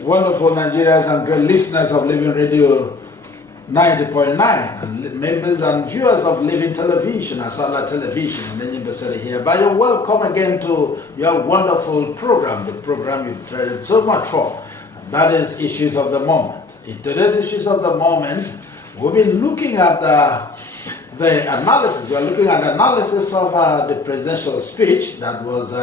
wonderful Nigerians and great listeners of Living Radio 90.9 and members and viewers of Living Television, Asala Television, and then you're here. But you're welcome again to your wonderful program, the program you've traded so much for, and that is Issues of the Moment. In today's Issues of the Moment, we've been looking at the analysis. We're looking at analysis of the presidential speech that was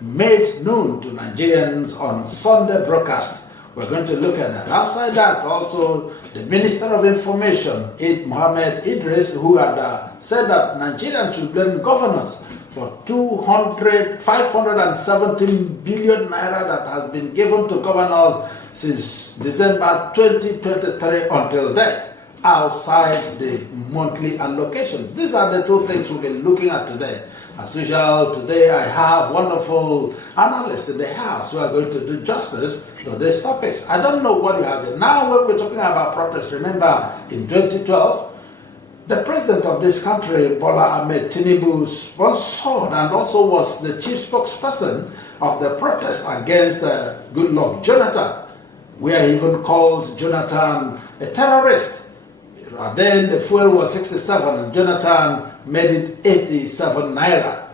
made known to Nigerians on Sunday broadcast. We're going to look at that. Outside that, also, the Minister of Information, Mohammed Idris, who had said that Nigerians should blame governors for 517 billion naira that has been given to governors since December 2023 until date, outside the monthly allocation. These are the two things we'll be looking at today. As usual, today I have wonderful analysts in the house who are going to do justice to these topics. I don't know what you have in. Now when we're talking about protests, remember in 2012, the president of this country, Bola Ahmed Tinubu'S, was sought and also was the chief spokesperson of the protest against Goodluck Jonathan, where he even called Jonathan a terrorist. And then the fuel was 67 and Jonathan made it 87 naira.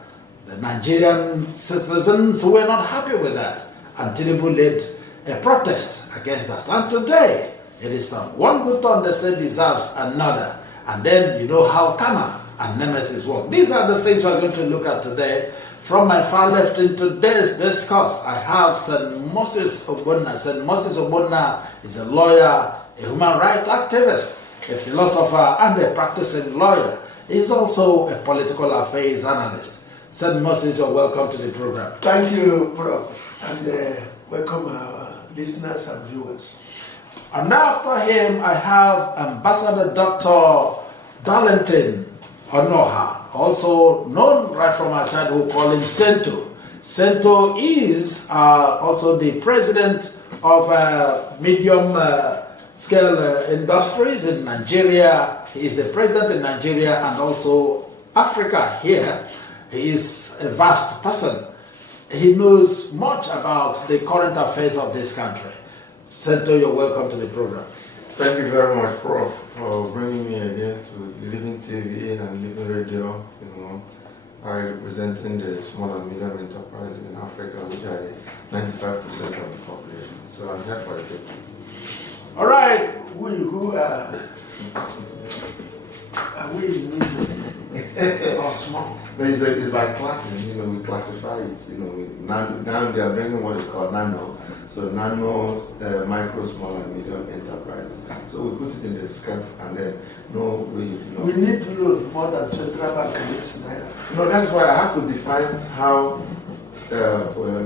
The Nigerian citizens were not happy with that, and Tinubu led a protest against that. And today, it is not one good turn they say deserves another. And then you know how karma and nemesis work. These are the things we're going to look at today. From my far left in today's discourse, I have St. Moses Ogbonna. St. Moses Ogbonna is a lawyer, a human rights activist, a philosopher, and a practicing lawyer. He's also a political affairs analyst. St. Moses, you're welcome to the program. Thank you, Prof. And welcome our listeners and viewers. And after him, I have Ambassador Dr. Darlington Onoha, also known right from our childhood, call him Sento. Sento is also the president of medium scale industries in Nigeria. He is the president in Nigeria and also Africa here. He is a vast person. He knows much about the current affairs of this country. Sento, you're welcome to the program. Thank you very much, Prof, for bringing me again to Living TV and Living Radio. I representing the small and medium enterprises in Africa, which are 95% of the population. So I'm here for it. All right. We who are we medium or small? But it's by classes, we classify it. Now they are bringing what is called nano. So nanos, micro, small, and medium enterprises. So we put it in the scale and then we need to know more than central bank needs naira. No, that's why I have to define how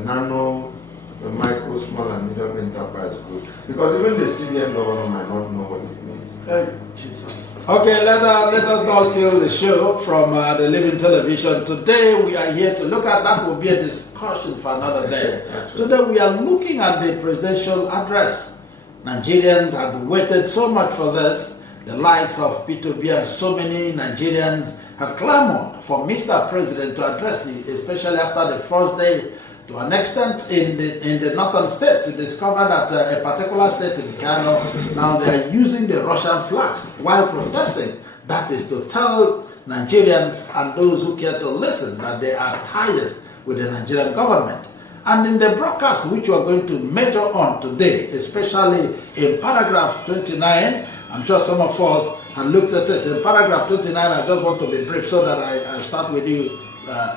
nano, micro, small, and medium enterprise goes. Because even the CBN governor might not know what it means. Hey, Jesus. Okay, let us now steal the show from the Living Television. Today we are here to look at, that will be a discussion for another day. Today we are looking at the presidential address. Nigerians have waited so much for this. The likes of P2B and so many Nigerians have clamored for Mr. President to address it, especially after the first day. To an extent, in the northern states, you discover that a particular state in Kano, now they are using the Russian flags while protesting. That is to tell Nigerians and those who care to listen that they are tired with the Nigerian government. And in the broadcast, which we are going to measure on today, especially in paragraph 29, I'm sure some of us have looked at it. In paragraph 29, I just want to be brief so that I start with you,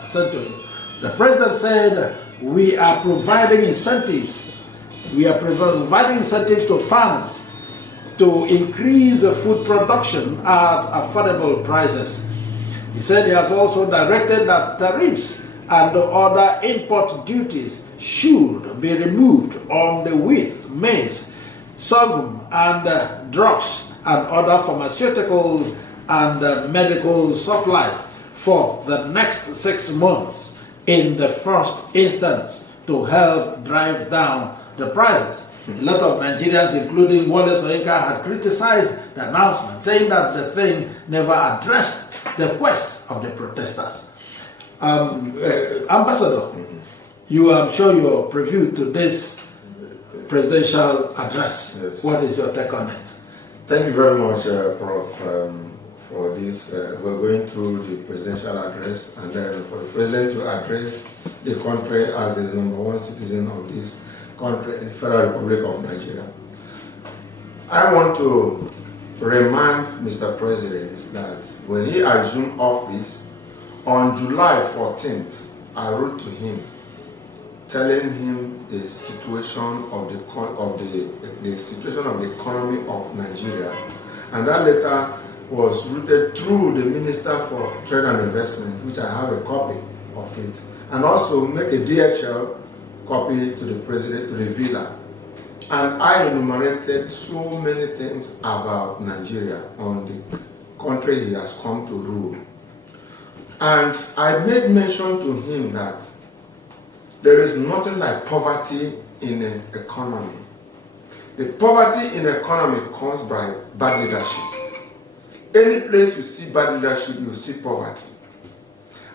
Sento. The president said, we are providing incentives. We are providing incentives to farmers to increase food production at affordable prices. He said he has also directed that tariffs and other import duties should be removed on the wheat, maize, sorghum, and drugs and other pharmaceuticals and medical supplies for the next 6 months in the first instance to help drive down the prices. A lot of Nigerians, including Wole Soyinka, had criticized the announcement, saying that the thing never addressed the quest of the protesters. Ambassador, you, I'm sure you're privy to this presidential address. Yes. What is your take on it? Thank you very much, Prof, for this. We're going through the presidential address, and then for the president to address the country as the #1 citizen of this country, the Federal Republic of Nigeria. I want to remind Mr. President that when he assumed office on July 14th, I wrote to him telling him the situation of the situation of the economy of Nigeria, and that letter was routed through the Minister for Trade and Investment, which I have a copy of it, and also make a DHL copy to the President, to the Villa. And I enumerated so many things about Nigeria on the country he has come to rule. And I made mention to him that there is nothing like poverty in an economy. The poverty in an economy comes by bad leadership. Any place you see bad leadership, you see poverty.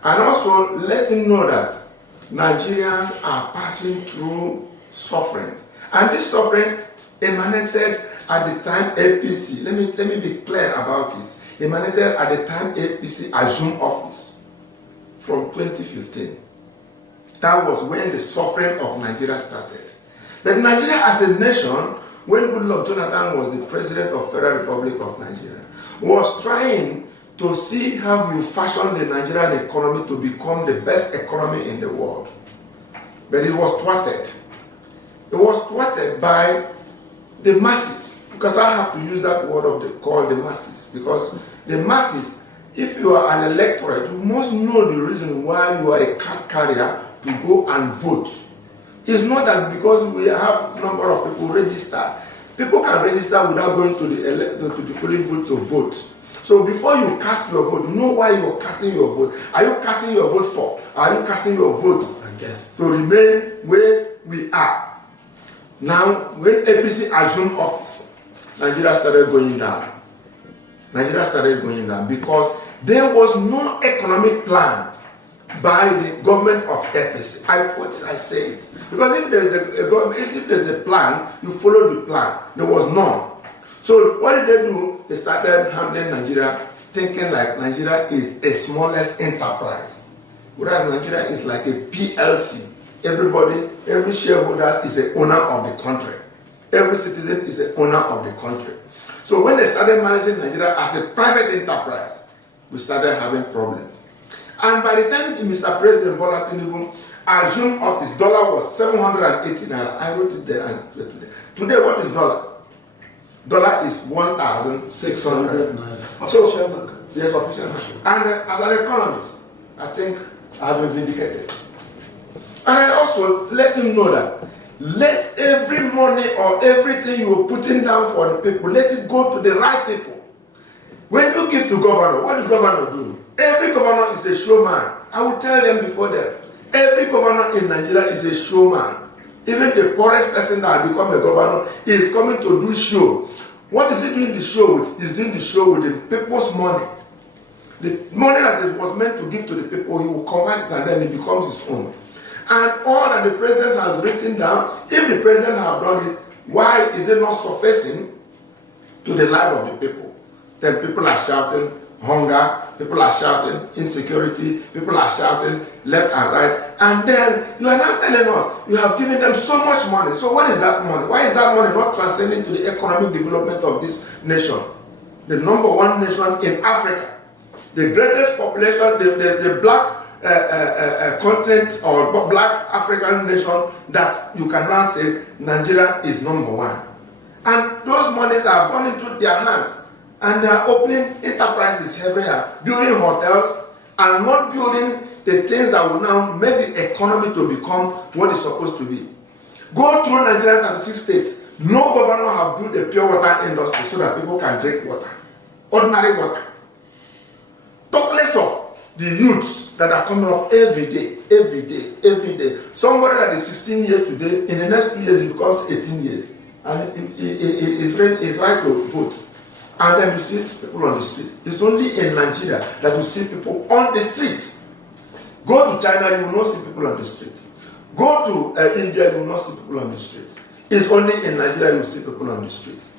And also let him know that Nigerians are passing through suffering. And this suffering emanated at the time APC. Let me be clear about it. Emanated at the time APC assumed office from 2015. That was when the suffering of Nigeria started. That Nigeria as a nation, when Goodluck Jonathan was the president of the Federal Republic of Nigeria, was trying to see how you fashion the Nigerian economy to become the best economy in the world. But it was thwarted. It was thwarted by the masses, because I have to use that word called the masses, because the masses, if you are an electorate, you must know the reason why you are a card carrier to go and vote. It's not that because we have a number of people registered. People can register without going to the polling booth to vote. So before you cast your vote, know why you are casting your vote. Are you casting your vote for? Are you casting your vote to remain where we are? Now, when APC assumed office, Nigeria started going down. Nigeria started going down because there was no economic plan by the government of APC. I quote it, I say it. Because if there is a government, if there is a plan, you follow the plan. There was none. So what did they do? They started handling Nigeria, thinking like Nigeria is a smallest enterprise. Whereas Nigeria is like a PLC. Everybody, every shareholder is an owner of the country. Every citizen is an owner of the country. So when they started managing Nigeria as a private enterprise, we started having problems. And by the time Mr. President Bola Tinubu assumed office, dollar was 780 naira. I wrote it there and today. Today, what is dollar? Dollar is 1,600 naira. So, yes, official. And as an economist, I think I have been vindicated. And I also let him know that let every money or everything you are putting down for the people, let it go to the right people. When you give to governor, what does governor do? Every governor is a showman. I will tell them before them. Every governor in Nigeria is a showman. Even the poorest person that has become a governor is coming to do show. What is he doing the show with? He's doing the show with the people's money. The money that was meant to give to the people, he will convert it and then it becomes his own. And all that the president has written down, if the president has done it, why is it not surfacing to the life of the people? Then people are shouting hunger, people are shouting insecurity, people are shouting left and right, and then you are not telling us you have given them so much money. So what is that money? Why is that money not transcending to the economic development of this nation? The #1 nation in Africa, the greatest population, the black continent or black African nation that you can now say Nigeria is #1. And those monies have gone into their hands and they are opening enterprises everywhere, building hotels and not building the things that will now make the economy to become what it's supposed to be. Go through Nigeria 36 states, no governor have built a pure water industry so that people can drink water, ordinary water. Talk less of the youths that are coming up every day, every day, every day. Somebody that is 16 years today, in the next 2 years, he becomes 18 years. And it's right to vote. And then you see people on the street. It's only in Nigeria that you see people on the street. Go to China, you will not see people on the street. Go to India, you will not see people on the street. It's only in Nigeria you see people on the streets.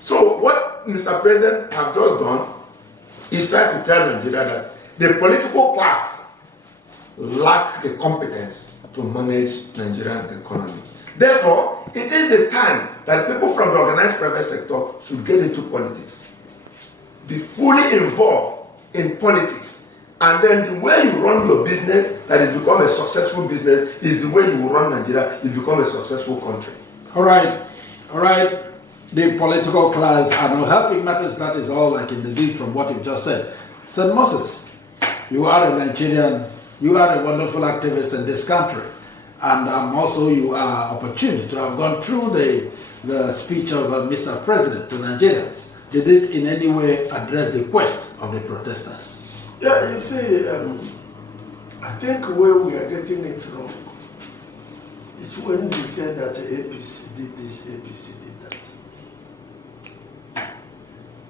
So what Mr. President has just done is try to tell Nigeria that the political class lack the competence to manage Nigerian economy. Therefore, it is the time that people from the organized private sector should get into politics. Be fully involved in politics. And then the way you run your business that has become a successful business is the way you will run Nigeria, you become a successful country. All right. The political class are not helping matters. That is all I can deduce from what you've just said. St. Moses, you are a Nigerian, you are a wonderful activist in this country. And also you are opportune to have gone through the speech of Mr. President to Nigerians. Did it in any way address the quest of the protesters? Yeah, you see, I think where we are getting it wrong is when we say that the APC did this, APC did that.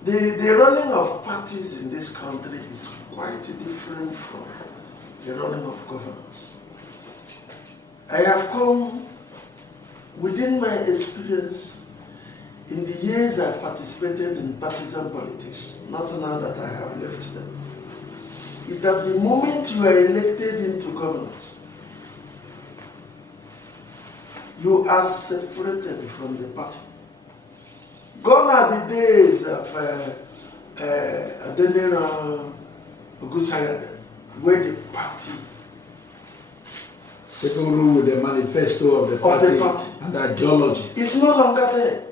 The running of parties in this country is quite different from the running of governance. I have come, within my experience, in the years I've participated in partisan politics, not now that I have left them, is that the moment you are elected into governance, you are separated from the party. Gone are the days of Adenira Ogusayade, where the party People rule with the manifesto of the party and ideology. It's no longer there.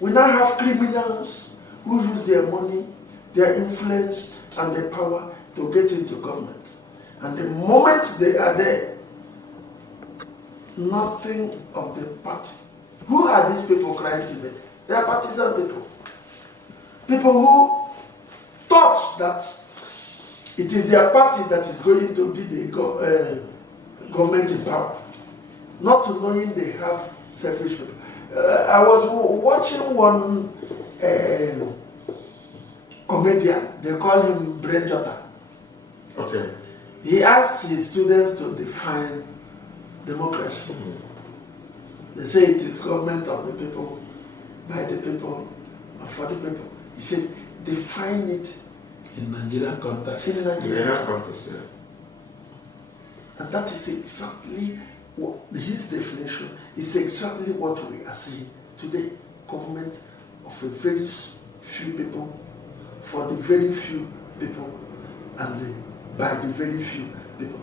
We now have criminals who use their money, their influence, and their power to get into government. And the moment they are there, nothing of the party. Who are these people crying today? They are partisan people. People who thought that it is their party that is going to be the government in power, not knowing they have selfish people. I was watching one comedian, they call him Brain Jotter. Okay. He asked his students to define democracy. They say it is government of the people, by the people, and for the people. He said, define it in Nigerian context. In Nigerian context, yeah. And that is exactly what his definition is exactly what we are seeing today. Government of a very few people, for the very few people, and by the very few people.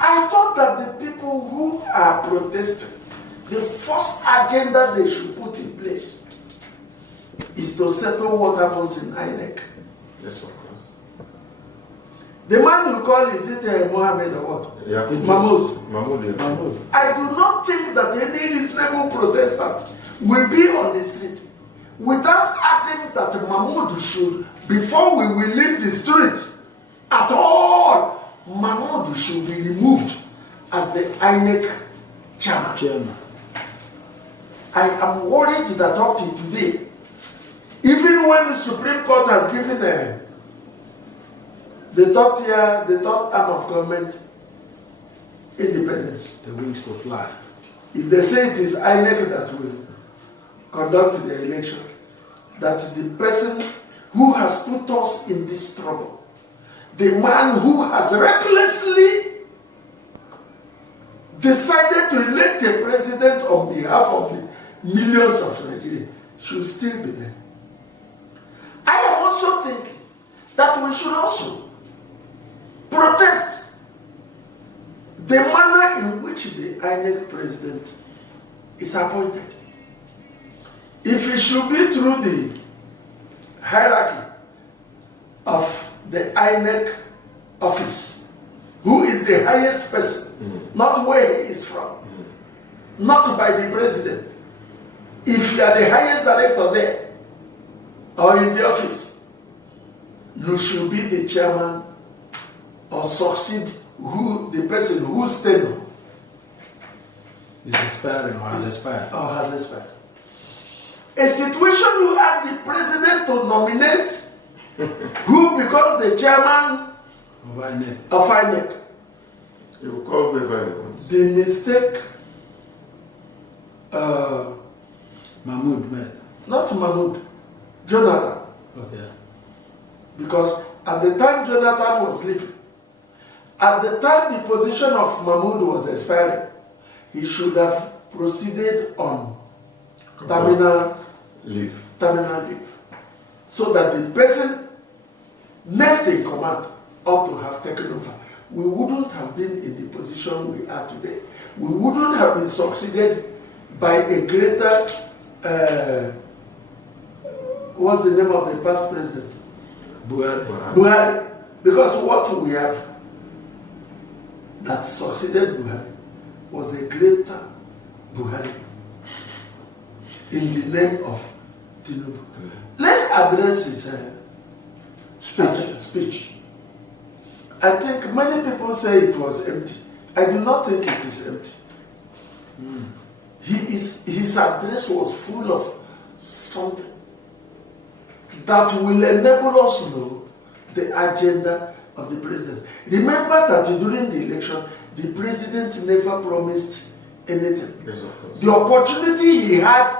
I thought that the people who are protesting, the first agenda they should put in place is to settle what happens in INEC. Yes, of course. The man you call, is it Mohammed or what? Yeah. Mahmoud. Mahmoud. I do not think that any reasonable Protestant will be on the street without adding that Mahmoud should, before we will leave the street at all, Mahmoud should be removed as the INEC chairman. I am worried that up to today, even when the Supreme Court has given the third arm of government independence, the wings to fly. If they say it is INEC that will conduct the election, that the person who has put us in this trouble, the man who has recklessly decided to elect a president on behalf of the millions of Nigerians, should still be there. I am also thinking that we should also protest the manner in which the INEC president is appointed. If it should be through the hierarchy of the INEC office, who is the highest person, not where he is from, not by the president. If you are the highest director there or in the office, you should be the chairman or succeed the person whose tenure is expiring or has expired. A situation you ask the president to nominate who becomes the chairman of INEC. You will call whoever you want. The mistake Mahmoud met. Not Mahmoud, Jonathan. Okay. Because at the time Jonathan was leaving, at the time the position of Mahmoud was expiring, he should have proceeded on terminal leave. So that the person next in command ought to have taken over. We wouldn't have been in the position we are today. We wouldn't have been succeeded by a greater, what's the name of the past president? Buhari. Because what we have that succeeded Buhari was a greater Buhari in the name of Tinubu. Let's address his speech. I think many people say it was empty. I do not think it is empty. His address was full of something that will enable us to know the agenda of the president. Remember that during the election, the president never promised anything. Yes, of course. The opportunity he had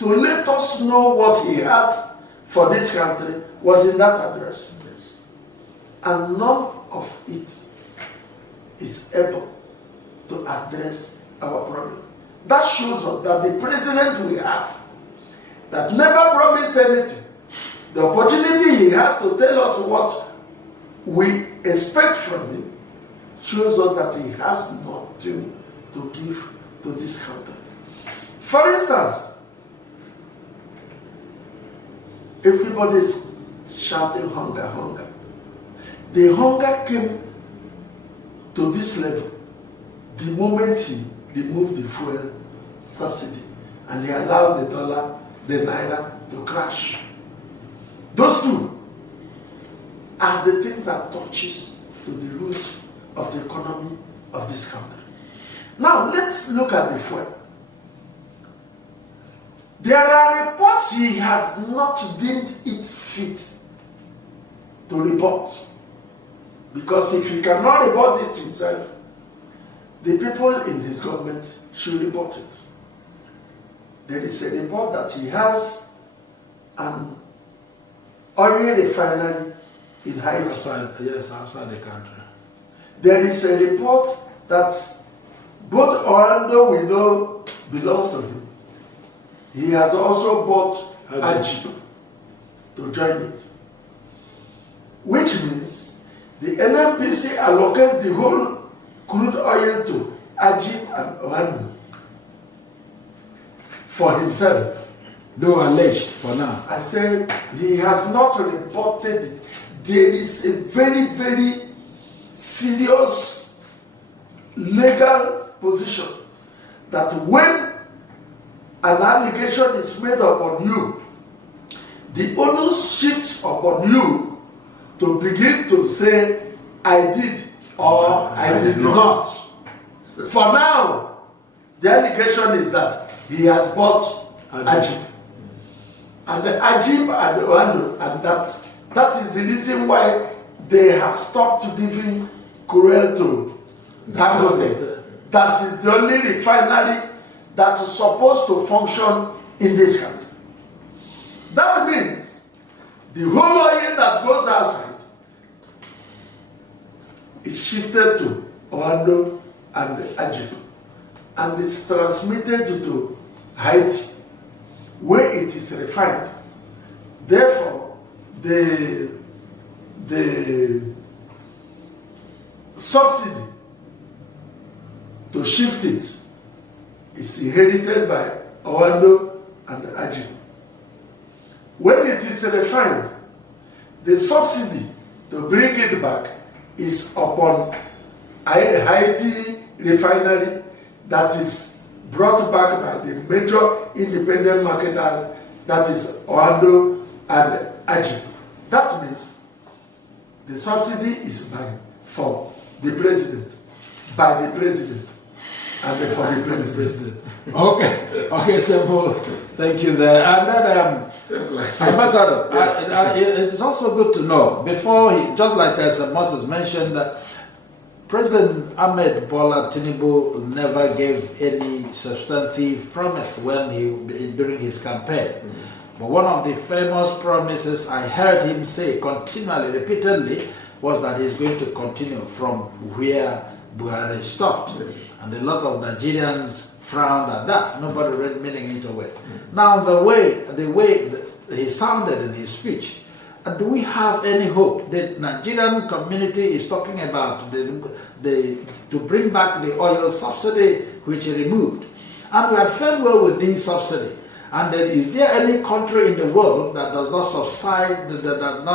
to let us know what he had for this country was in that address. Yes. And none of it is able to address our problem. That shows us that the president we have, that never promised anything, the opportunity he had to tell us what we expect from him, shows us that he has nothing to give to this country. For instance, everybody's shouting hunger, hunger. The hunger came to this level the moment he removed the fuel subsidy and he allowed the dollar, the naira to crash. Those two are the things that touches to the root of the economy of this country. Now let's look at the fuel. There are reports he has not deemed it fit to report. Because if he cannot report it himself, the people in his government should report it. There is a report that he has an oil refinery in Haiti. Outside the country. There is a report that both Orlando we know belongs to him. He has also bought Ajib to join it. Which means the NNPC allocates the whole crude oil to Ajib and Orlando for himself. Though alleged for now. I said he has not reported it. There is a very, very serious legal position that when an allegation is made upon you, the onus shifts upon you to begin to say, I did or I did not. For now, the allegation is that he has bought Ajib. And the Ajib and the Orlando, and that is the reason why they have stopped giving crude to Dangote. That is the only refinery that is supposed to function in this country. That means the whole oil that goes outside is shifted to Orlando and Ajib, and is transmitted to Haiti, where it is refined. Therefore, the subsidy to shift it is inherited by Orlando and Ajib. When it is refined, the subsidy to bring it back is upon Haiti refinery that is brought back by the major independent marketer, that is Orlando and Ajib. That means the subsidy is for the president, by the president, and for the president. Okay, so thank you there. And then, Ambassador, it is also good to know, before he, just like as Moses mentioned, President Ahmed Bola Tinubu never gave any substantive promise during his campaign. But one of the famous promises I heard him say continually, repeatedly, was that he's going to continue from where Buhari stopped. And a lot of Nigerians frowned at that. Nobody read meaning into it. Now, the way he sounded in his speech, do we have any hope? The Nigerian community is talking about to bring back the oil subsidy which he removed. And we have fared well with this subsidy. And then is there any country in the world that does not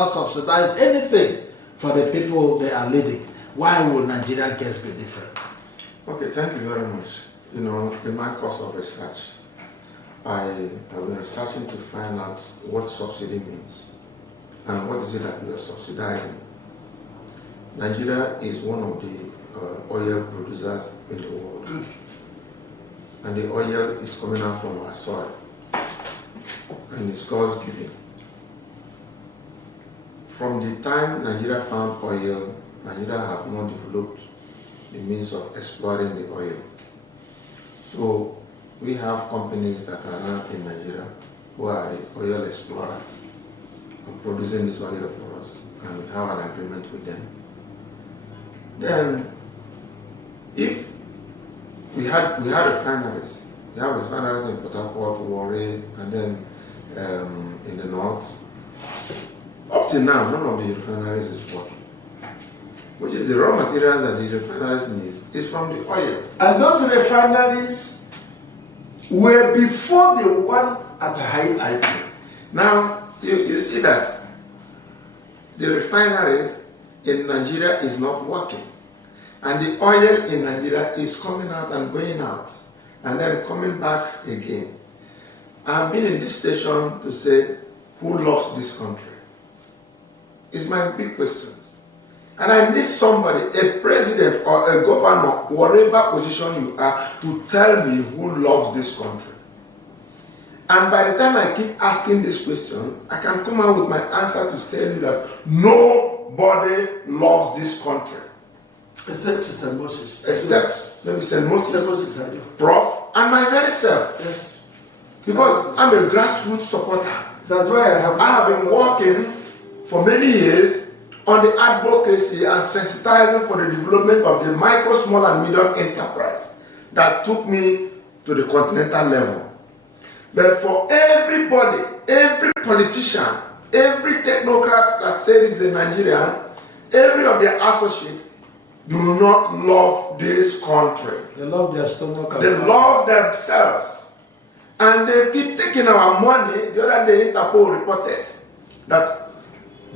subsidize anything for the people they are leading? Why would Nigerian case be different? Okay, thank you very much. You know, in my course of research, I have been researching to find out what subsidy means and what is it that we are subsidizing. Nigeria is one of the oil producers in the world, and the oil is coming out from our soil, and it's God's giving. From the time Nigeria found oil, Nigeria have not developed the means of exploring the oil. So we have companies that are now in Nigeria who are the oil explorers and producing this oil for us, and we have an agreement with them. Then, if we had refineries, we have refineries in Port Harcourt, Warri, and then in the north. Up to now, none of the refineries is working. Which is the raw materials that the refineries need is from the oil. And those refineries were before the one at Haiti. Now, you see that the refineries in Nigeria is not working. And the oil in Nigeria is coming out and going out, and then coming back again. I've been in this station to say, who loves this country? It's my big question. And I need somebody, a president or a governor, whatever position you are, to tell me who loves this country. And by the time I keep asking this question, I can come out with my answer to tell you that nobody loves this country. Except St. Moses. Except maybe St. Moses, St. Moses, I do. Prof, and my very self. Yes. Because I'm a grassroots supporter. That's why I have been working for many years on the advocacy and sensitizing for the development of the micro, small, and medium enterprise that took me to the continental level. But for everybody, every politician, every technocrat that says he's a Nigerian, every of their associates do not love this country. They love their stomach. They love themselves. And they keep taking our money. The other day, Interpol reported that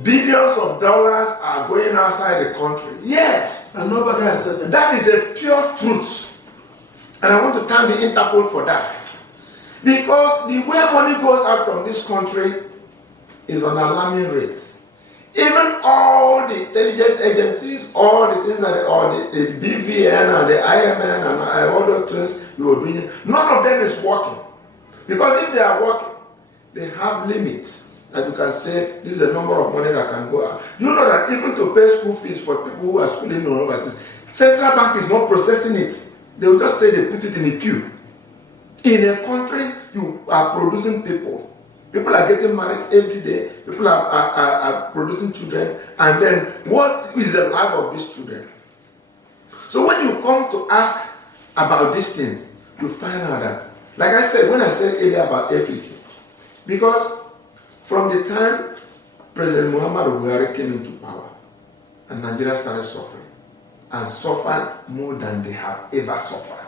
billions of dollars are going outside the country. Yes. And nobody has said that. That is a pure truth. And I want to thank the Interpol for that. Because the way money goes out from this country is on alarming rates. Even all the intelligence agencies, all the things that, or the BVN and the IMN and all those things you are doing, none of them is working. Because if they are working, they have limits that you can say this is the number of money that can go out. You know that even to pay school fees for people who are schooling overseas, Central Bank is not processing it. They will just say they put it in a queue. In a country, you are producing people. People are getting married every day. People are producing children. And then what is the life of these children? So when you come to ask about these things, you find out that, like I said, when I said earlier about APC, because from the time President Muhammadu Buhari came into power, and Nigeria started suffering, and suffered more than they have ever suffered.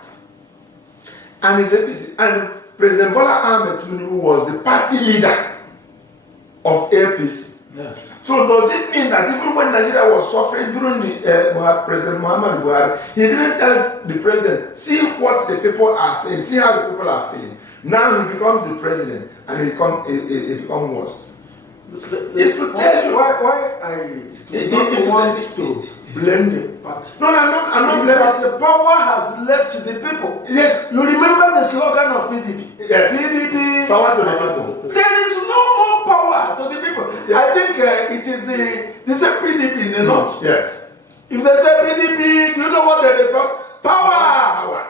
And his APC, and President Bola Ahmed Tinubu was the party leader of APC. Yeah. So does it mean that even when Nigeria was suffering during the President Muhammadu Buhari, he didn't tell the president, see what the people are saying, see how the people are feeling. Now he becomes the president and it becomes worse. It's to tell you why I don't want to blame the party. No, I'm not blaming. That the power has left the people. Yes. You remember the slogan of PDP? Yes. PDP. Power to the people. There is no more power to the people. Yes. I think it is the same PDP in the north. Yes. If they say PDP, do you know what they respond? Power!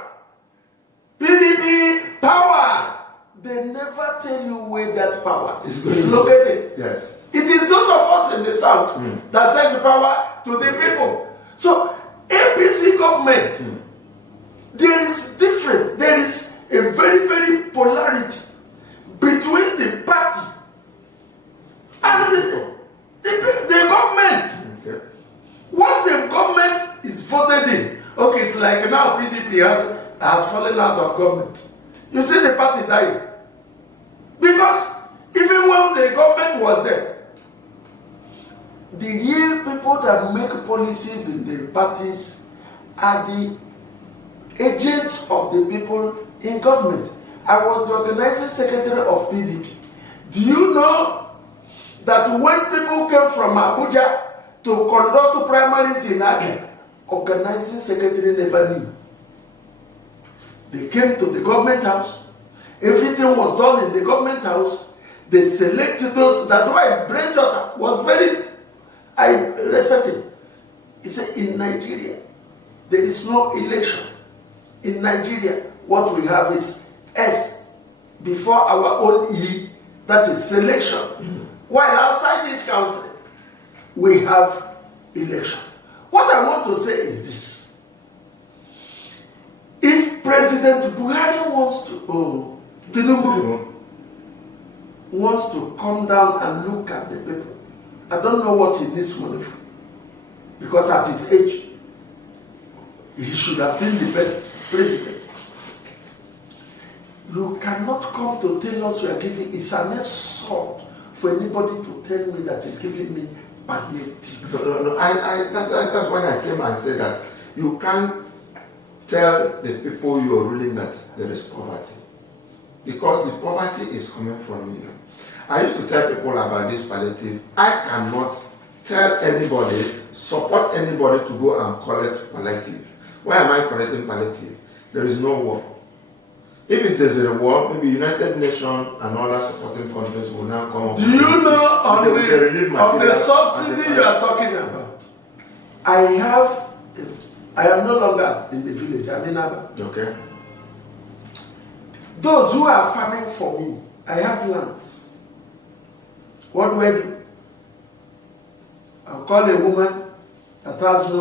PDP, power! They never tell you where that power is located. Yes. It is those of us in the south that send the power to the people. So, APC government, there is different. There is a very, very polarity between the party and the government. Okay. Once the government is voted in, okay, it's like now PDP has fallen out of government. You see the party dying. Because even when the government was there, the real people that make policies in the parties are the agents of the people in government. I was the organizing secretary of PDP. Do you know that when people came from Abuja to conduct primaries in Agri, organizing secretary never knew. They came to the government house. Everything was done in the government house. They selected those. That's why Brain Jotter was very, I respect him. He said, in Nigeria, there is no election. In Nigeria, what we have is S before our own E, that is selection. While outside this country, we have election. What I want to say is this. If President Buhari wants to, Tinubu wants to come down and look at the people, I don't know what he needs money for. Because at his age, he should have been the best president. You cannot come to tell us we are giving. It's an insult for anybody to tell me that he's giving me palliative. No. That's when I came and said that you can't tell the people you're ruling that there is poverty. Because the poverty is coming from you. I used to tell people about this palliative. I cannot tell anybody, support anybody to go and collect palliative. Why am I collecting palliative? There is no war. If it is a war, maybe United Nations and other supporting countries will now come up. Do you know on the subsidy you are talking about? I am no longer in the village, I'm in Aba. Okay. Those who are farming for me, I have lands. What do I do? I'll call a woman that has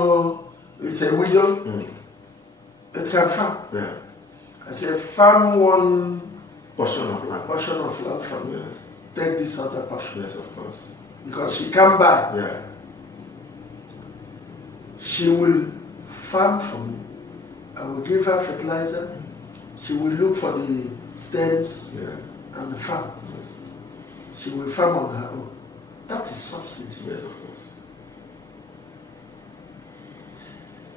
it's a widow, it can farm. Yeah. I say, farm one Portion of land. From me. Take this other portion. Yes, of course. Because she can buy. Yeah. She will farm for me. I will give her fertilizer. She will look for the stems and the farm. Yes. She will farm on her own. That is subsidy. Yes, of course.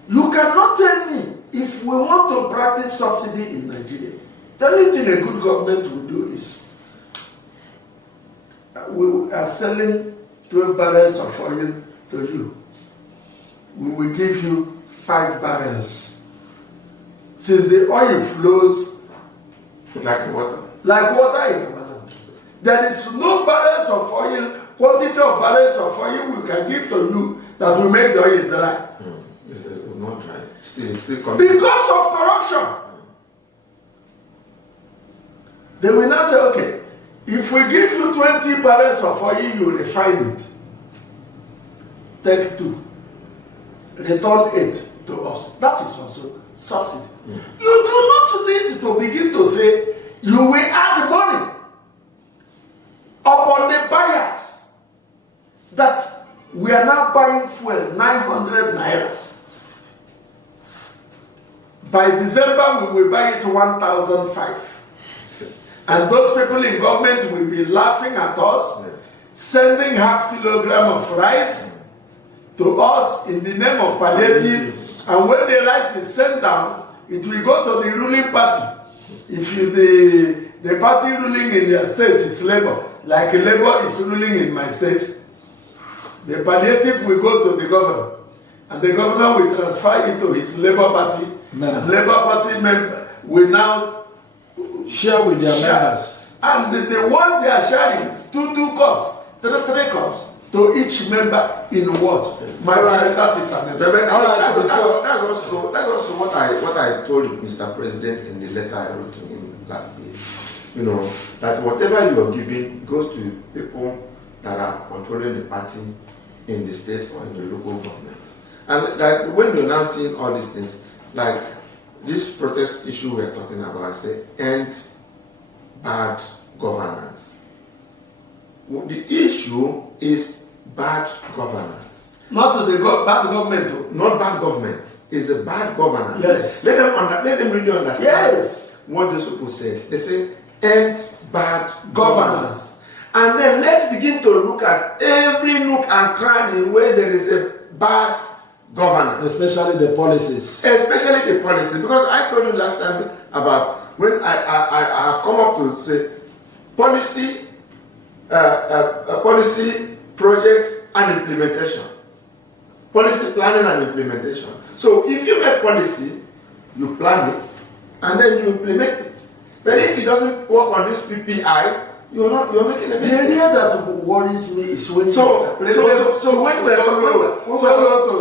You cannot tell me if we want to practice subsidy in Nigeria, the only thing a good government will do is we are selling 12 barrels of oil to you. We will give you 5 barrels. Since the oil flows like water. Like water in the land. There is no barrels of oil, quantity of barrels of oil we can give to you that will make the oil dry. It will not dry. Still because of corruption. They will now say, okay, if we give you 20 barrels of oil, you refine it. Take 2. Return 8 to us. That is also subsidy. You do not need to begin to say, you will add money upon the buyers that we are now buying fuel 900 naira. By December, we will buy it 1,005. And those people in government will be laughing at us, sending half kilogram of rice to us in the name of palliative. And when the rice is sent down, it will go to the ruling party. If the party ruling in their state is Labour, like Labour is ruling in my state, the palliative will go to the governor. And the governor will transfer it to his Labour Party. And Labour Party member will now share with their members. And the ones they are sharing is 2 cups, 3 cups. to each member in what? My friend, that is an That's also what I told Mr. President in the letter I wrote to him last year. You know, that whatever you are giving goes to people that are controlling the party in the state or in the local government. And like when you're now seeing all these things, like this protest issue we're talking about, I say end bad governance. The issue is bad governance. Not the bad government. Not bad government. It's a bad governance. Yes. Let them really understand Yes. what those people said. They say end bad Governance. And then let's begin to look at every nook and cranny where there is a bad governance. Especially the policies. Especially the policy. Because I told you last time about when I have come up to say policy, policy, projects and implementation. Policy planning and implementation. So if you make policy, you plan it and then you implement it. But if it doesn't work on this PPI, you're making a The mistake. area that worries me is when So when to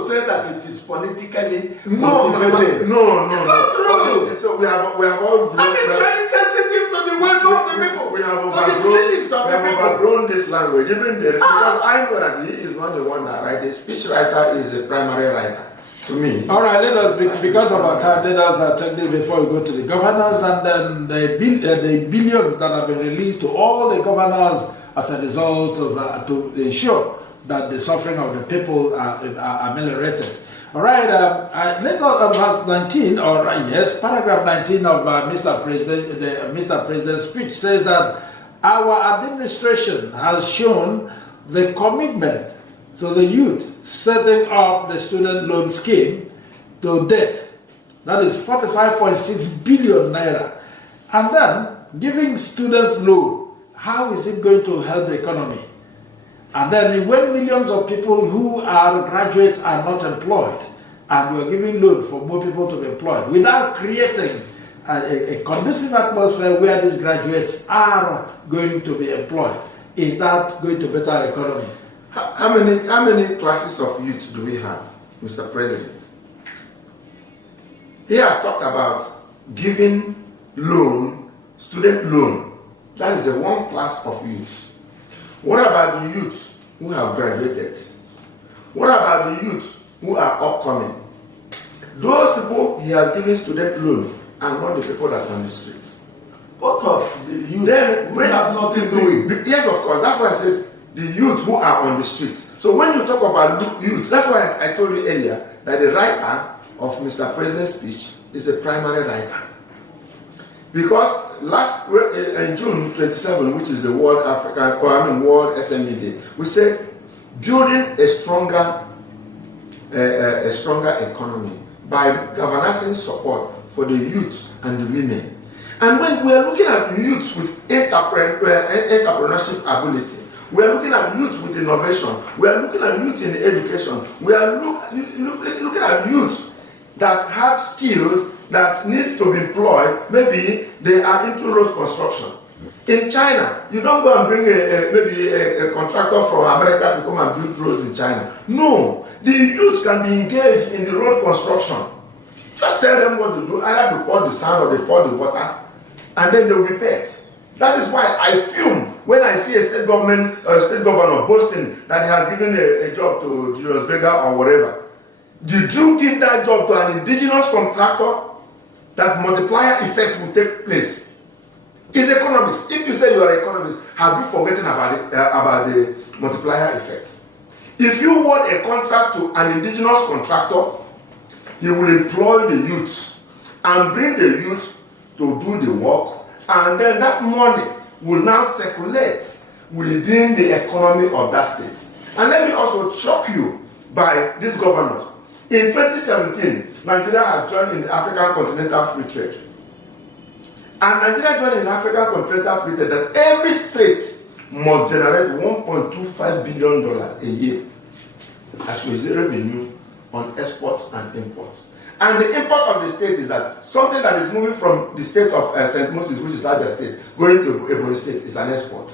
say that it is politically motivated. No. It's not true. So we have all. I mean, it's very sensitive to the welfare of the people. We have to the feelings of the people. overgrown this language, even because I know that he is not the one that writes. The speech writer is a primary writer. To me. All right, let us, because of our time, let us take this before we go to the governors and then the billions that have been released to all the governors as a result of to ensure that the suffering of the people are ameliorated. All right, let us verse 19, or yes, paragraph 19 of Mr. President's speech says that our administration has shown the commitment to the youth, setting up the student loan scheme to death. That is 45.6 billion naira. And then giving students loan, how is it going to help the economy? And then when millions of people who are graduates are not employed, and we are giving loan for more people to be employed, without creating a conducive atmosphere where these graduates are going to be employed, is that going to better our economy? How many classes of youth do we have, Mr. President? He has talked about giving loan, student loan. That is the one class of youth. What about the youth who have graduated? What about the youth who are upcoming? Those people he has given student loan are not the people that are on the streets. Both of the youth Then we have nothing doing. Yes, of course. That's why I said the youth who are on the streets. So when you talk about youth, that's why I told you earlier that the writer of Mr. President's speech is a primary writer. Because in June 27, which is the World SME Day, we said building a stronger economy by galvanizing support for the youth and the women. And when we are looking at youth with entrepreneurship ability, we are looking at youth with innovation, we are looking at youth in education, we are looking at youth that have skills that need to be employed. Maybe they are into road construction. In China, you don't go and bring maybe a contractor from America to come and build roads in China. No, the youth can be engaged in the road construction. Just tell them what to do, either to pour the sand or they pour the water, and then they will be paid. That is why I fume when I see a state governor boasting that he has given a job to Julius Berger or whatever. Did you give that job to an indigenous contractor? That multiplier effect will take place. It's economics. If you say you are an economist, have you forgotten about the multiplier effect? If you want a contract to an indigenous contractor, he will employ the youths and bring the youths to do the work, and then that money will now circulate within the economy of that state. And let me also shock you by these governors. In 2017, Nigeria has joined in the African Continental Free Trade. And Nigeria joined in the African Continental Free Trade that every state must generate $1.25 billion a year as revenue on exports and imports. And the import of the state is that something that is moving from the state of St. Moses, which is Abia State, going to Ebonyi State is an export.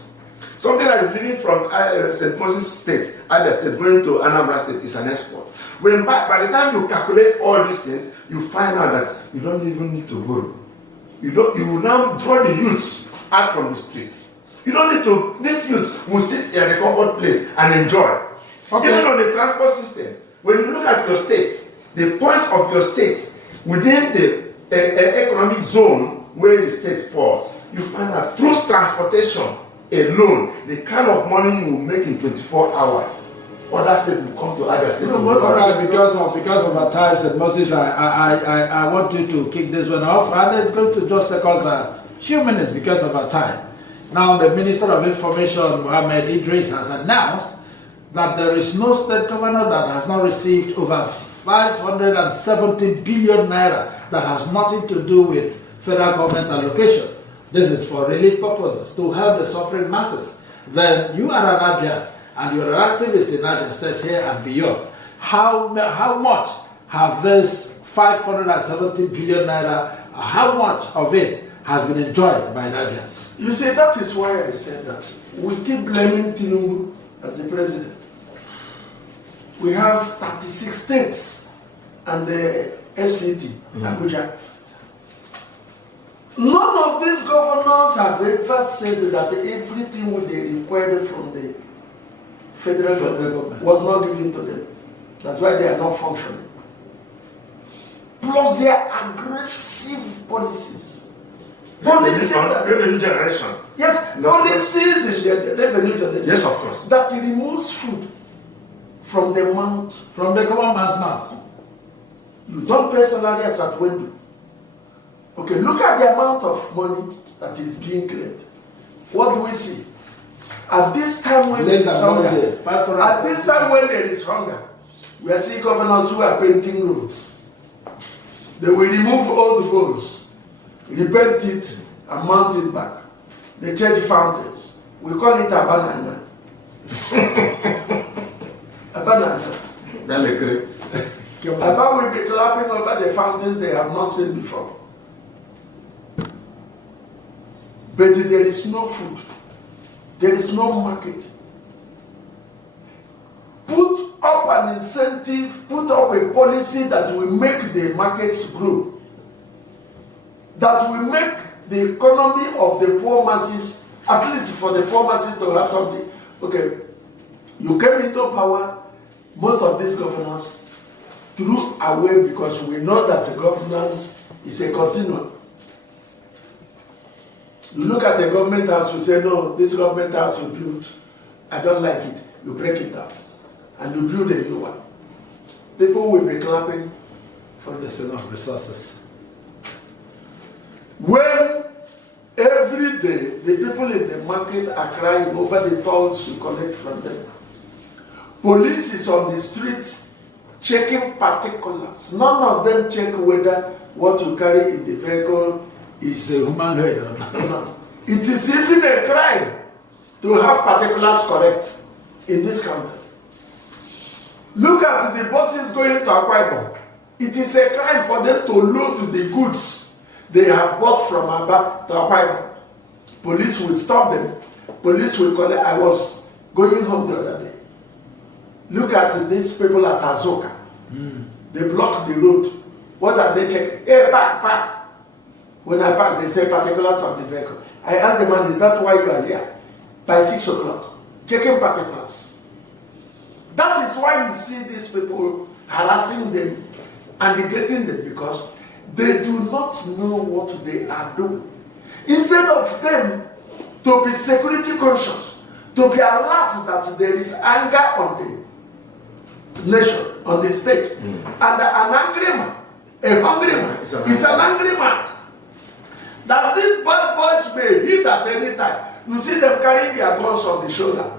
Something that is leaving from St. Moses State, Abia State, going to Anambra State is an export. When by the time you calculate all these things, you find out that you don't even need to borrow. You will now draw the youths out from the streets. You don't need to, these youths will sit in a comfort place and enjoy. Okay. Even on the transport system, when you look at your state, the point of your state within the economic zone where the state falls, you find that through transportation alone, the kind of money you will make in 24 hours, other states will come to other states. Because of our time, St. Moses, I want you to kick this one off, and it's going to just take us a few minutes because of our time. Now, the Minister of Information, Mohammed Idris, has announced that there is no state governor that has not received over 570 billion naira that has nothing to do with federal government allocation. This is for relief purposes, to help the suffering masses. Then you are an Abia, and you're an activist in Abia State here and beyond. How much have this 570 billion naira, how much of it has been enjoyed by the Abians? You see, that is why I said that. We keep blaming Tinubu as the president. We have 36 states and the FCT, Abuja. None of these governors have ever said that everything they required from the federal government was not given to them. That's why they are not functioning. Plus their aggressive policies. Revenue generation. Yes, policies is the revenue generation. Yes, of course. That removes food from the mouth. From the common man's mouth. You don't pay salaries at window. Okay, look at the amount of money that is being claimed. What do we see? At this time when there is hunger, we are seeing governors who are painting roads. They will remove all the roads, repaint it, and mount it back. They change fountains. We call it a banana. A banana. Abba will be clapping over the fountains they have not seen before. But there is no food. There is no market. Put up an incentive, put up a policy that will make the markets grow. That will make the economy of the poor masses, at least for the poor masses to have something. Okay, you came into power, most of these governors threw away because we know that the governance is a continuum. You look at a government house, you say, no, this government house you built, I don't like it. You break it down. And you build a new one. People will be clapping for the sake of resources. When every day the people in the market are crying over the tolls you collect from them, police is on the street checking particulars. None of them check whether what you carry in the vehicle is a human head or not. It is even a crime to have particulars correct in this country. Look at the buses going to Akwa Ibom. It is a crime for them to load the goods they have bought from Aba to Akwa Ibom. Police will stop them. Police will collect. I was going home the other day. Look at these people at Azoka. They block the road. What are they checking? Hey, park. When I park, they say particulars of the vehicle. I asked the man, is that why you are here? By 6 o'clock. Checking particulars. That is why you see these people harassing them and neglecting them, because they do not know what they are doing. Instead of them to be security conscious, to be alert that there is anger on the nation, on the state, and an angry man, a hungry man, is an angry man. That these bad boys may hit at any time. You see them carrying their guns on the shoulder,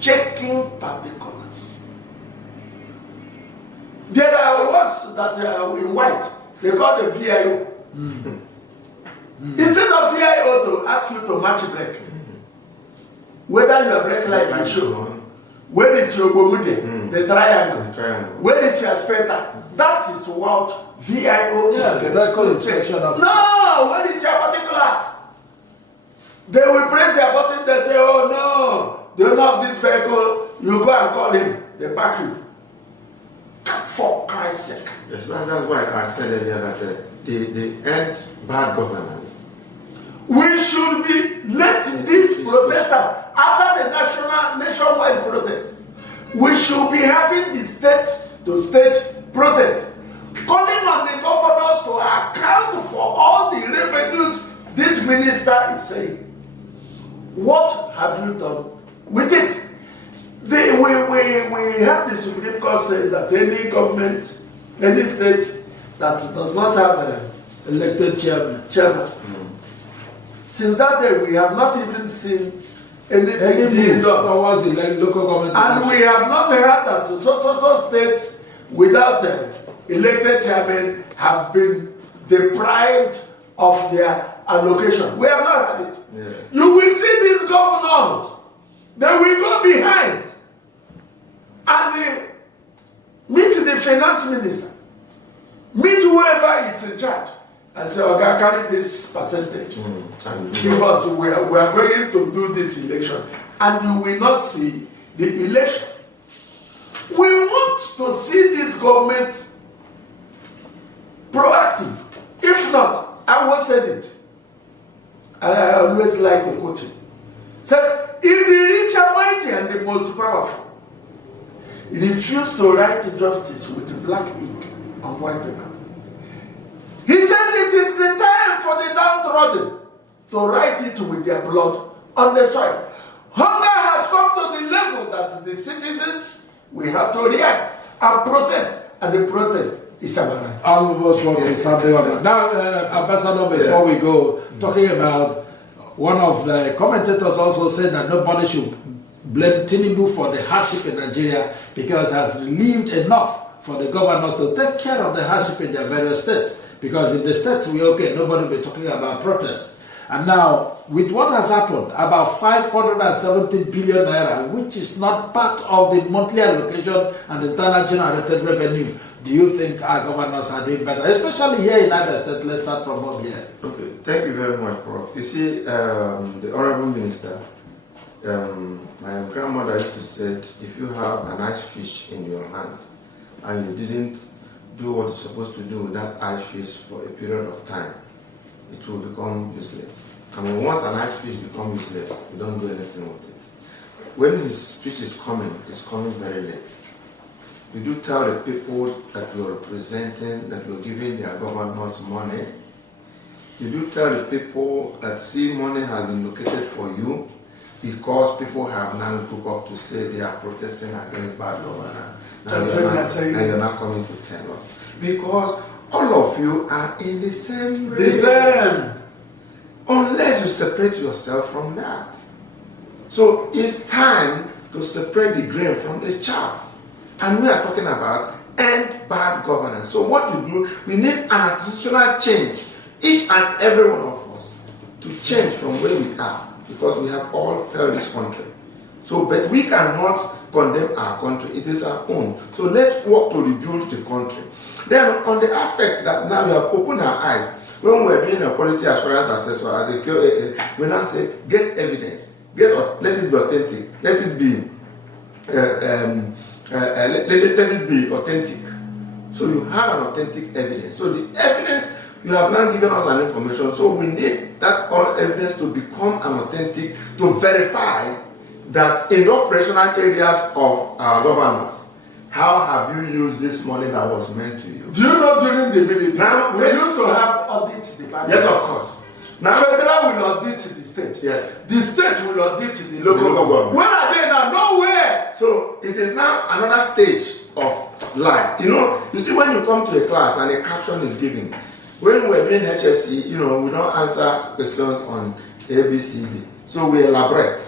checking particulars. There are ones that are in white. They call them VIO. Instead of VIO to ask you to match brake, whether your brake light is shown, where is your gomude, the triangle, where is your spectre? That is what VIO is. Vehicle inspection of. No, where is your particulars? They will press their button, they say, oh the owner of this vehicle, you go and call him, the back you. For Christ's sake. Yes, that's why I said earlier that they end bad governance. We should be letting these protesters, after the nationwide protest, we should be having the state-to-state protest, calling on the governors to account for all the revenues this minister is saying. What have you done with it? We have the Supreme Court says that any government, any state that does not have an elected chairman. Since that day, we have not even seen anything being done. Towards the local government. And we have not heard that so states without an elected chairman have been deprived of their allocation. We have not heard it. Yeah. You will see these governors, they will go behind and they meet the finance minister, meet whoever is in charge, and say, okay, carry this percentage. Give us, we are going to do this election. And you will not see the election. We want to see this government proactive. If not, I once said it. And I always like to quote it. Says, if the rich are mighty and the most powerful refuse to write justice with black ink on white paper, he says it is the time for the downtrodden to write it with their blood on the soil. Hunger has come to the level that the citizens will have to react and protest, and the protest is our right. Almost what is something on that. Now, Ambassador, before we go, talking about one of the commentators also said that nobody should blame Tinubu for the hardship in Nigeria because he has relieved enough for the governors to take care of the hardship in their various states. Because if the states were okay, nobody will be talking about protest. And now, with what has happened, about 570 billion naira, which is not part of the monthly allocation and internal generated revenue, do you think our governors are doing better? Especially here in the United States. Let's start from up here. Okay, thank you very much, Prof. You see, the Honorable Minister, my grandmother used to say, if you have a nice fish in your hand and you didn't do what you're supposed to do with that ice fish for a period of time, it will become useless. I mean, once an ice fish becomes useless, you don't do anything with it. When his fish is coming, it's coming very late. You do tell the people that you're representing, that you're giving their governors money. You do tell the people that see money has been located for you because people have now grouped up to say they are protesting against bad governance. And you're not coming to tell us. Because all of you are in the same race. The same. Unless you separate yourself from that. So it's time to separate the grain from the chaff. And we are talking about end bad governance. So what you do, we need an institutional change. Each and every one of us to change from where we are. Because we have all failed this country. So, but we cannot condemn our country. It is our own. So let's work to rebuild the country. Then on the aspect that now we have opened our eyes, when we were doing a quality assurance assessor as a QAA, we now say, get evidence. Let it be authentic. Let it be let it be authentic. So you have an authentic evidence. So the evidence, you have now given us an information. So we need that all evidence to become an authentic, to verify that in the operational areas of our governance, how have you used this money that was meant to you? Do you know during the military, Now, we used to have audit department? Yes, of course. Now, federal will audit the state. Yes. The state will audit the local government. When are they now? Nowhere. So it is now another stage of life. You know, you see when you come to a class and a caption is given, when we're doing HSC, you know, we don't answer questions on ABCD. So we elaborate.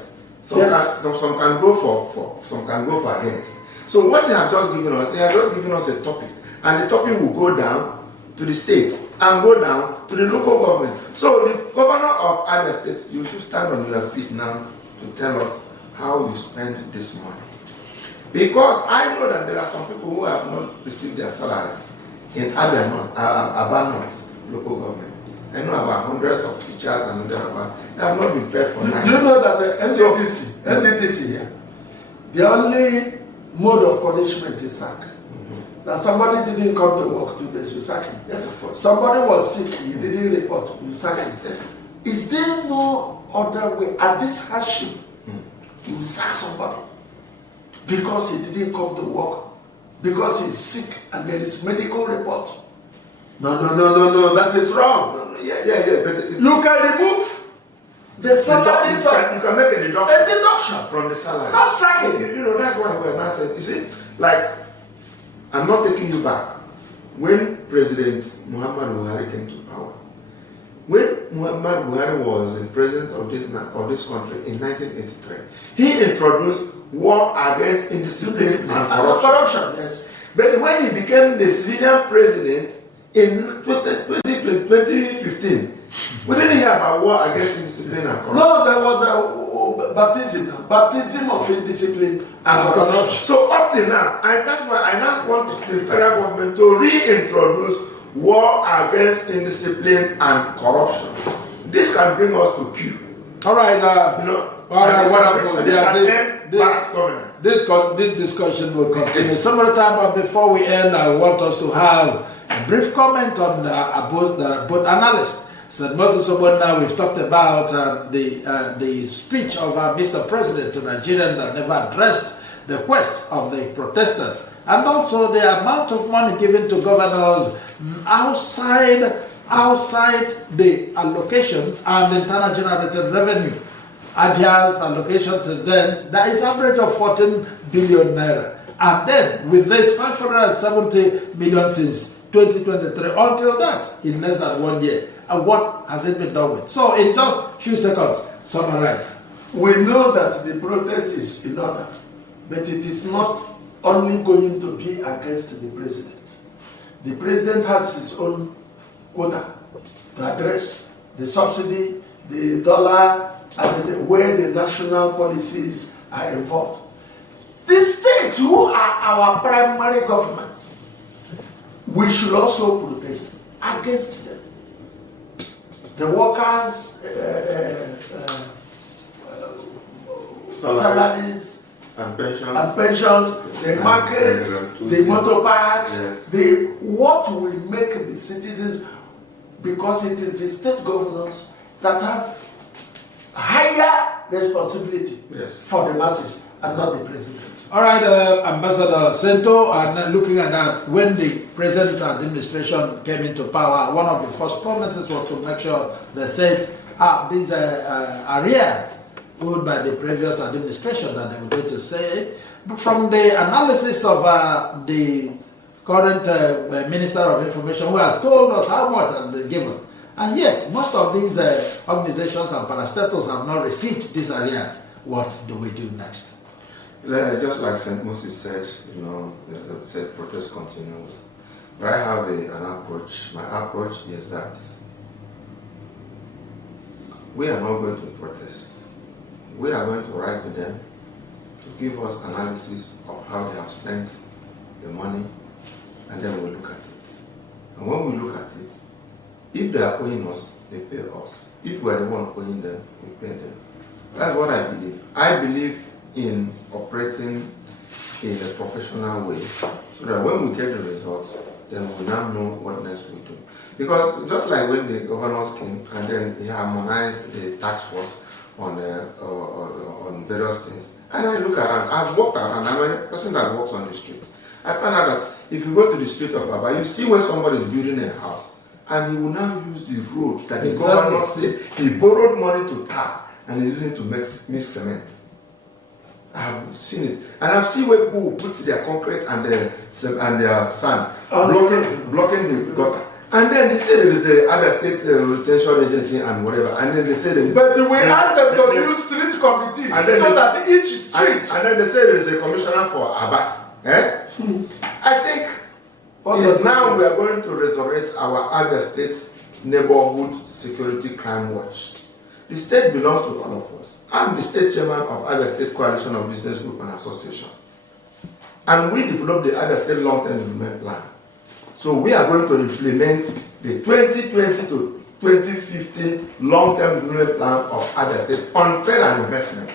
Some can go for, some can go for against. So what they have just given us, they have just given us a topic. And the topic will go down to the state and go down to the local government. So the governor of Abia State, you should stand on your feet now to tell us how you spend this money. Because I know that there are some people who have not received their salary in Abia North, Aba North local government. I know about hundreds of teachers and they have not been paid for 9. Do you know that the NDTC here, the only mode of punishment is sack. That somebody didn't come to work 2 days, you sack him. Yes, of course. Somebody was sick, he didn't report, you sack him. Yes. Is there no other way at this hardship you sack somebody because he didn't come to work, because he's sick and there is medical report? No, that is wrong. No, yeah. But You can remove the salary you can make a deduction. A deduction from the salary. Not sacking. You know, that's why we're not saying, you see, like, I'm not taking you back. When President Muhammad Buhari came to power, when Muhammad Buhari was the president of this country in 1983, he introduced war against indiscipline and corruption. Yes. But when he became the civilian president in 2015, we didn't hear about war against indiscipline and corruption. No, there was a baptism of indiscipline and corruption. So up till now, and that's why I now want the federal government to reintroduce war against indiscipline and corruption. This can bring us to Q. All right. Wonderful. This discussion will continue some other time, but before we end, I want us to have a brief comment on both analysts. So Moses Obonna, we've talked about the speech of Mr. President to Nigerians that never addressed the quest of the protesters, and also the amount of money given to governors outside the allocation and internal generated revenue. Abhia's allocation since then, that is average of 14 billion naira. And then with this 570 million since 2023, until that, in less than 1 year. And what has it been done with? So in just few seconds, summarize. We know that the protest is in order, but it is not only going to be against the president. The president has his own quota to address the subsidy, the dollar, and where the national policies are involved. The states, who are our primary government, we should also protest against them. The workers' salaries and pensions, the markets, the motor parks, yes. What will make the citizens, because it is the state governors that have higher responsibility for the masses and not the president. All right, Ambassador Sento, and looking at that, when the present administration came into power, one of the first promises was to make sure they said these arrears owed by the previous administration that they were going to say. But from the analysis of the current Minister of Information, who has told us how much have been given, and yet most of these organizations and parastatals have not received these arrears. What do we do next? Just like St. Moses said, you know, the protest continues. But I have an approach. My approach is that we are not going to protest. We are going to write to them to give us analysis of how they have spent the money, and then we look at it. And when we look at it, if they are owing us, they pay us. If we are the one owing them, we pay them. That's what I believe. I believe in operating in a professional way, so that when we get the results, then we now know what next we do. Because just like when the governors came and then he harmonized the task force on various things, and I look around, I've walked around, I'm a person that walks on the street. I find out that if you go to the street of Baba, you see when somebody is building a house, and he will now use the road that the governor said he borrowed money to tap, and he's using it to mix cement. I have seen it, and I've seen where people put their concrete and their sand blocking the gutter, and then they say there is a other state retention agency and whatever, and then they say there is. But we ask them to use street committees so that each street. And then they say there is a commissioner for Abba. I think it's now we are going to resurrect our other state neighborhood security crime watch. The state belongs to all of us. I'm the state chairman of Other State Coalition of Business Group and Association. And we developed the Other State Long-Term Development Plan. So we are going to implement the 2020 to 2050 long-term development plan of Abia State on trade and investment.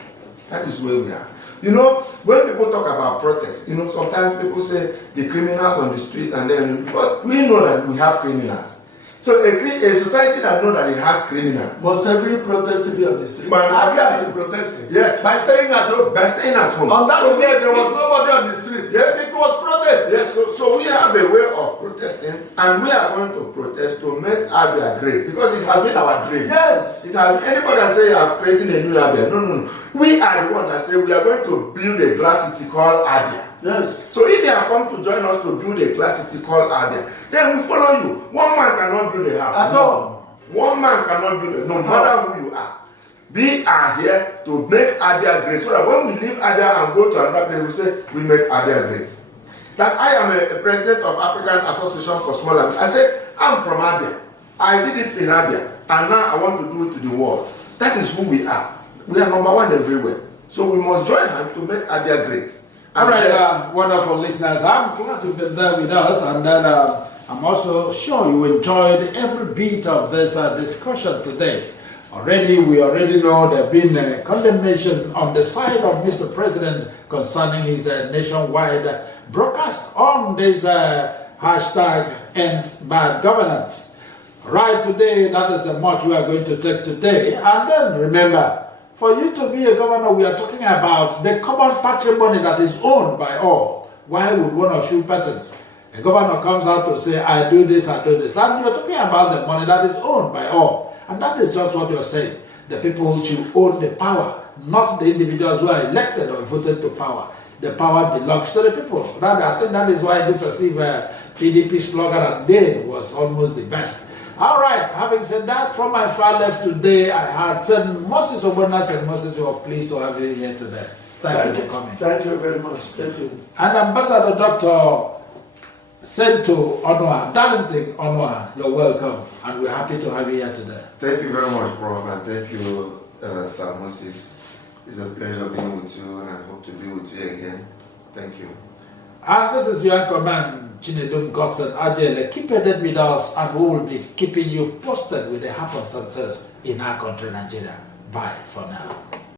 That is where we are. You know, when people talk about protest, you know, sometimes people say the criminals on the street, and then, because we know that we have criminals. So a society that knows that it has criminals. Must every protest be on the street? But Abia is protesting. Yes. By staying at home. By staying at home. On that day, there was nobody on the street. Yes. It was protest. Yes, so we have a way of protesting, and we are going to protest to make Abia great, because it has been our dream. Yes. It has, anybody that say you are creating a new Abia, no. We are the one that say we are going to build a glass city called Abia. Yes. So if you have come to join us to build a glass city called Abia, then we follow you. One man cannot build a house. At all. One man cannot build it, no matter who you are. We are here to make Abia great, so that when we leave Abia and go to another place, we say we make Abia great. That I am a president of African Association for Small Abia. I say I'm from Abia. I did it in Abia, and now I want to do it to the world. That is who we are. We are number one everywhere. So we must join hands to make Abia great. All right, wonderful listeners. I'm glad you've been there with us, and then I'm also sure you enjoyed every bit of this discussion today. We already know there have been a condemnation on the side of Mr. President concerning his nationwide broadcast on this hashtag End Bad Governance. Right today, that is the march we are going to take today. And then remember, for you to be a governor, we are talking about the common patrimony that is owned by all. Why would one or two persons? A governor comes out to say, I do this, I do this. And you're talking about the money that is owned by all. And that is just what you're saying. The people should own the power, not the individuals who are elected or voted to power. The power belongs to the people. Rather, I think that is why it looks as if PDP slogan and name was almost the best. All right, having said that, from my far left today, I had St. Moses Obonas and Moses. We are pleased to have you here today. Thank you for coming. Thank you very much. Thank you. And Ambassador Dr. Sento Onua, Darlington Onua, you're welcome, and we're happy to have you here today. Thank you very much, Prof, and thank you, Sir Moses. It's a pleasure being with you, and hope to be with you again. Thank you. And this is your anchor man, Chinedum Godson Ajele. Keep it with us, and we will be keeping you posted with the happenstances in our country, Nigeria. Bye for now.